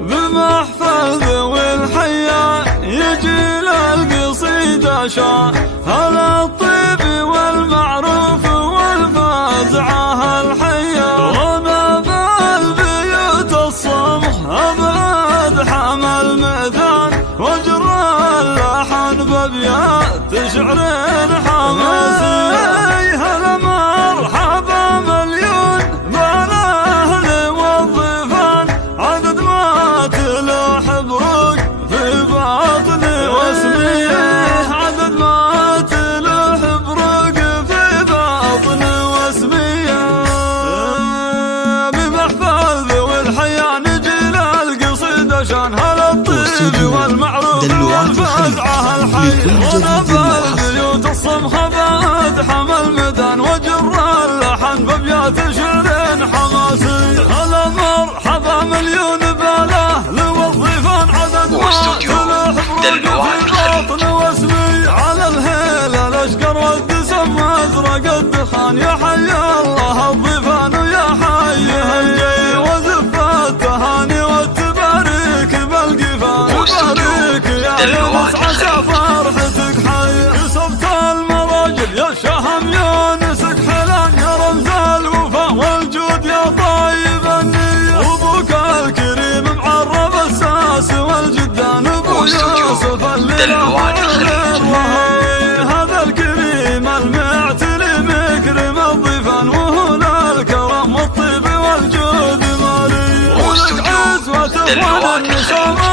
بالمحفل والحياة يجي للقصيدة شان على الطيب والمعروف والفازعة الحية. وانا بالبيوت الصمح ابعد حمى الميدان واجرى اللحن بابيات شعر حماسي. هلا مرحبا مليون بالاهل والضيفان عدد ما تلوح بروق في باطني واسمي. عدد ما تلوح بروق في باطني واسمي. بمحفل ذوي الحياة نجي للقصيدة شان هلا الطيب والمعروف والفازعة الحية. وانا بالبيوت الصمخة بعد حمى الميدان واجر اللحن بابيات شعر حماسي. هلا مرحبا مليون بالاهل والضيفان عدد ما تلوح بروق في باطن واسمي. على الهيلة الاشقر والدسم وازرق الدخان يا حي الله الضيفان ويا حي هالجي وزف التهاني والتباريك بالقفان. باريك يا يونس عسى فرحتك حي. كسبت المراجل يا شهم يونسك حلان يا رمز الوفا والجود يا طيب النية. وابوك الكريم معرب الساس والجدان ابو يوسف اللي هذا الكريم المعتلي مكرم الضيفان وهو الكرم والطيب والجود مالي. ولك عزوة اخوان النسامة